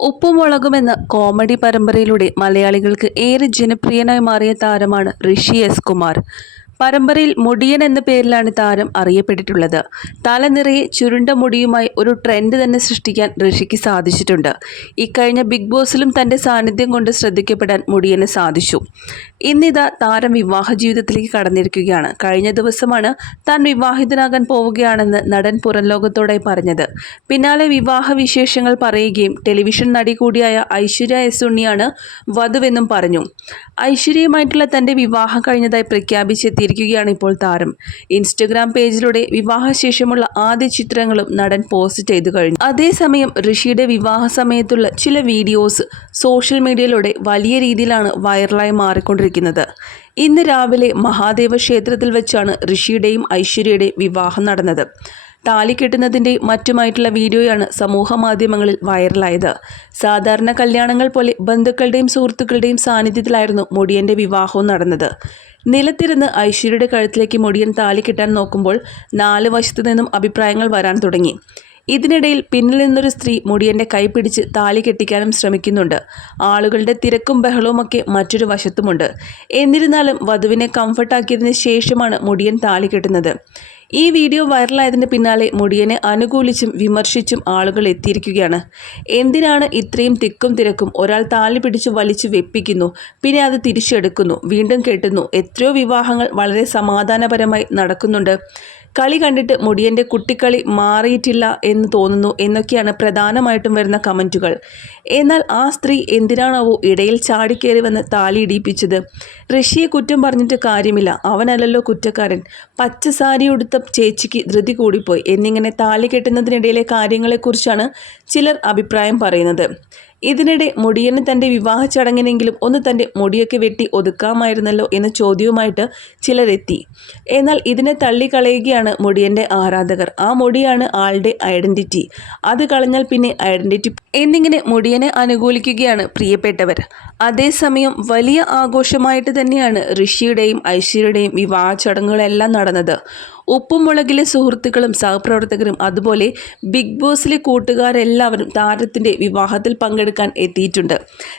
ഉപ്പുമുളകും എന്ന കോമഡി പരമ്പരയിലൂടെ മലയാളികൾക്ക് ഏറെ ജനപ്രിയനായി മാറിയ താരമാണ് ഋഷി എസ് കുമാർ. പരമ്പരയിൽ മുടിയൻ എന്ന പേരിലാണ് താരം അറിയപ്പെട്ടിട്ടുള്ളത്. തല നിറയെ ചുരുണ്ട മുടിയുമായി ഒരു ട്രെൻഡ് തന്നെ സൃഷ്ടിക്കാൻ ഋഷിക്ക് സാധിച്ചിട്ടുണ്ട്. ഇക്കഴിഞ്ഞ ബിഗ് ബോസിലും തന്റെ സാന്നിധ്യം കൊണ്ട് ശ്രദ്ധിക്കപ്പെടാൻ മുടിയന് സാധിച്ചു. ഇന്നിതാ താരം വിവാഹ ജീവിതത്തിലേക്ക് കടന്നിരിക്കുകയാണ്. കഴിഞ്ഞ ദിവസമാണ് താൻ വിവാഹിതനാകാൻ പോവുകയാണെന്ന് നടൻ പുറം ലോകത്തോടെ പറഞ്ഞത്. പിന്നാലെ വിവാഹ വിശേഷങ്ങൾ പറയുകയും ടെലിവിഷൻ നടി കൂടിയായ ഐശ്വര്യ എസ് ഉണ്ണിയാണ് വധുവെന്നും പറഞ്ഞു. ഐശ്വര്യയുമായിട്ടുള്ള തന്റെ വിവാഹം കഴിഞ്ഞതായി പ്രഖ്യാപിച്ചെത്തിയിരിക്കുകയാണ് ഇപ്പോൾ താരം. ഇൻസ്റ്റഗ്രാം പേജിലൂടെ വിവാഹശേഷമുള്ള ആദ്യ ചിത്രങ്ങളും നടൻ പോസ്റ്റ് ചെയ്തു കഴിഞ്ഞു. അതേസമയം ഋഷിയുടെ വിവാഹ സമയത്തുള്ള ചില വീഡിയോസ് സോഷ്യൽ മീഡിയയിലൂടെ വലിയ രീതിയിലാണ് വൈറലായി മാറിക്കൊണ്ടിരിക്കുന്നത്. ഇന്ന് രാവിലെ മഹാദേവ ക്ഷേത്രത്തിൽ വെച്ചാണ് ഋഷിയുടെയും ഐശ്വര്യയുടെയും വിവാഹം നടന്നത്. താലി കെട്ടുന്നതിന്റെ മറ്റുമായിട്ടുള്ള വീഡിയോയാണ് സമൂഹ മാധ്യമങ്ങളിൽ വൈറലായത് സാധാരണ കല്യാണങ്ങൾ പോലെ ബന്ധുക്കളുടെയും സുഹൃത്തുക്കളുടെയും സാന്നിധ്യത്തിലായിരുന്നു മുടിയന്റെ വിവാഹവും നടന്നത്. നിലത്തിരുന്ന് ഐശ്വര്യയുടെ കഴുത്തിലേക്ക് മുടിയൻ താലി കിട്ടാൻ നോക്കുമ്പോൾ നാല് വശത്തു നിന്നും അഭിപ്രായങ്ങൾ വരാൻ തുടങ്ങി. ഇതിനിടയിൽ പിന്നിൽ നിന്നൊരു സ്ത്രീ മുടിയന്റെ കൈ പിടിച്ച് താലി കെട്ടിക്കാനും ശ്രമിക്കുന്നുണ്ട്. ആളുകളുടെ തിരക്കും ബഹളവുമൊക്കെ മറ്റൊരു വശത്തുമുണ്ട്. എന്നിരുന്നാലും വധുവിനെ കംഫർട്ടാക്കിയതിന് ശേഷമാണ് മുടിയൻ താലി കെട്ടുന്നത്. ഈ വീഡിയോ വൈറലായതിന് പിന്നാലെ മുടിയനെ അനുകൂലിച്ചും വിമർശിച്ചും ആളുകൾ എത്തിയിരിക്കുകയാണ്. എന്തിനാണ് ഇത്രയും തിക്കും തിരക്കും? ഒരാൾ താലി പിടിച്ച് വലിച്ചു വെപ്പിക്കുന്നു പിന്നെ അത് തിരിച്ചെടുക്കുന്നു വീണ്ടും കെട്ടുന്നു. എത്രയോ വിവാഹങ്ങൾ വളരെ സമാധാനപരമായി നടക്കുന്നുണ്ട്. കളി കണ്ടിട്ട് മുടിയന്റെ കുട്ടിക്കളി മാറിയിട്ടില്ല എന്ന് തോന്നുന്നു എന്നൊക്കെയാണ് പ്രധാനമായിട്ടും വരുന്ന കമന്റുകൾ എന്നാൽ ആ സ്ത്രീ എന്തിനാണാവോ ഇടയിൽ ചാടിക്കേറി വന്ന് താലി ഇടിയിപ്പിച്ചത്? ഋഷിയെ കുറ്റം പറഞ്ഞിട്ട് കാര്യമില്ല. അവനല്ലല്ലോ കുറ്റക്കാരൻ. പച്ച സാരി ഉടുത്ത ചേച്ചിക്ക് ധൃതി കൂടിപ്പോയി. എന്നിങ്ങനെ താലി കെട്ടുന്നതിനിടയിലെ കാര്യങ്ങളെക്കുറിച്ചാണ് ചിലർ അഭിപ്രായം പറയുന്നത്. ഇതിനിടെ മുടിയന് തന്റെ വിവാഹ ചടങ്ങിനെങ്കിലും ഒന്ന് തന്റെ മുടിയൊക്കെ വെട്ടി ഒതുക്കാമായിരുന്നല്ലോ എന്ന ചോദ്യവുമായിട്ട് ചിലരെത്തി. എന്നാൽ ഇതിനെ തള്ളിക്കളയുകയാണ് മുടിയന്റെ ആരാധകർ. ആ മുടിയാണ് ആളുടെ ഐഡന്റിറ്റി അത് കളഞ്ഞാൽ പിന്നെ ഐഡന്റിറ്റി എന്നിങ്ങനെ മുടിയനെ അനുകൂലിക്കുകയാണ് പ്രിയപ്പെട്ടവർ. അതേസമയം വലിയ ആഘോഷമായിട്ട് തന്നെയാണ് ഋഷിയുടെയും ഐശ്വര്യയുടെയും വിവാഹ ചടങ്ങുകളെല്ലാം നടന്നത്. ഉപ്പും മുളകിലെ സുഹൃത്തുക്കളും സഹപ്രവർത്തകരും അതുപോലെ ബിഗ് ബോസിലെ കൂട്ടുകാരെല്ലാവരും താരത്തിന്റെ വിവാഹത്തിൽ പങ്കെടുക്കാൻ എത്തിയിട്ടുണ്ട്.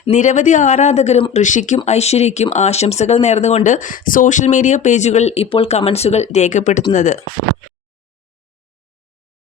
നിരവധി ആരാധകരും ഋഷിക്കും ഐശ്വര്യയ്ക്കും ആശംസകൾ നേർന്നുകൊണ്ട് സോഷ്യൽ മീഡിയ പേജുകളിൽ ഇപ്പോൾ കമൻസുകൾ രേഖപ്പെടുത്തുന്നത്.